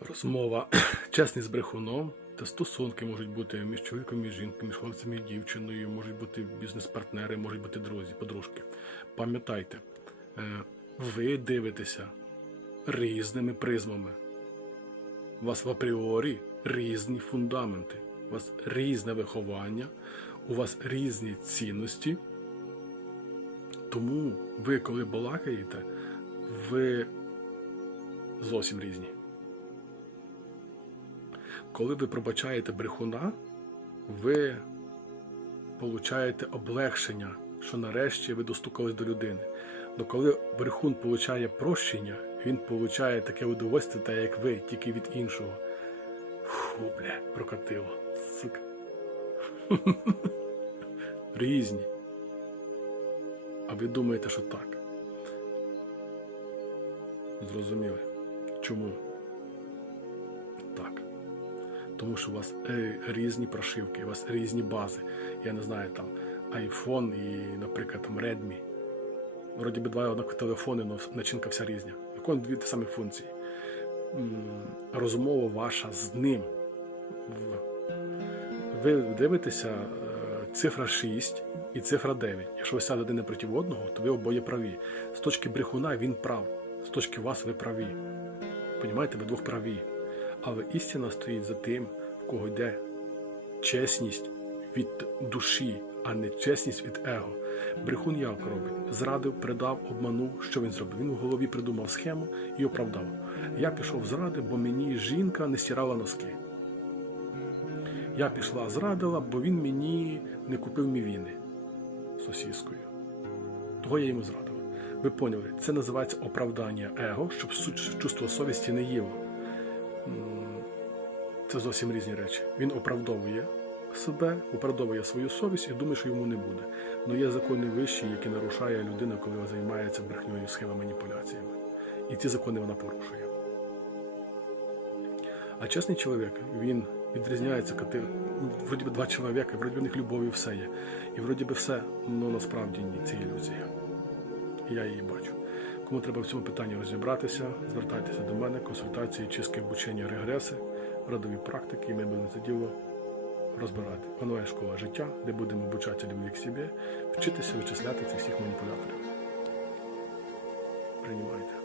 Розмова чесний з брехуном та стосунки можуть бути між чоловіком і жінкою, між хлопцем і дівчиною, можуть бути бізнес-партнери, можуть бути друзі, подружки. Пам'ятайте, е, ви дивитеся різними призмами. У вас в апріорі різні фундаменти, у вас різне виховання, у вас різні цінності. Тому ви, коли балакаєте, ви зовсім різні. Коли ви пробачаєте брехуна, ви получаєте облегшення, що нарешті ви достукались до людини. Но коли брехун получає прощення, він получає таке удовольствие, так як ви, тільки від іншого. Фу, бля, прокатило. Сука. Різні. А ви думаєте, що так? Зрозуміли? Чому? Так. Тому що у вас е, різні прошивки, у вас різні бази. Я не знаю, там iPhone і, наприклад, там Redmi. Вроді би два однакові телефони, але начинка вся різня. Виконують дві ті самі функції. М, Розмова ваша з ним. Ви дивитеся е, цифра 6 і цифра 9. Якщо ви сядете один напроти одного, то ви обоє праві. З точки брехуна він прав, з точки вас ви праві. Понімаєте, ви двох праві. Але істина стоїть за тим, в кого йде чесність від душі, а не чесність від его. Брехун як робить? Зрадив, предав, обманув. Що він зробив? Він в голові придумав схему і оправдав. Я пішов зради, бо мені жінка не стирала носки. Я пішла зрадила, бо він мені не купив мівіни сосіскою. Того я йому зрадила. Ви поняли, це називається оправдання его, щоб чувство совісті не їло. Це зовсім різні речі. Він оправдовує себе, оправдовує свою совість і думає, що йому не буде. Але є закони вищі, які нарушає людина, коли вона займається брехньою схемами маніпуляціями. І ці закони вона порушує. А чесний чоловік, він відрізняється, коли ну, вроді би два чоловіка, вроді би в них любов і все є. І вроді би все, але насправді ні, це ілюзія. Я її бачу. Кому треба в цьому питанні розібратися, звертайтеся до мене, консультації, чистки обучення, регреси, родові практики, і ми будемо це діло розбирати. Онлайн школа життя, де будемо обучати любові к собі, вчитися вичисляти цих всіх маніпуляторів. Приймаю.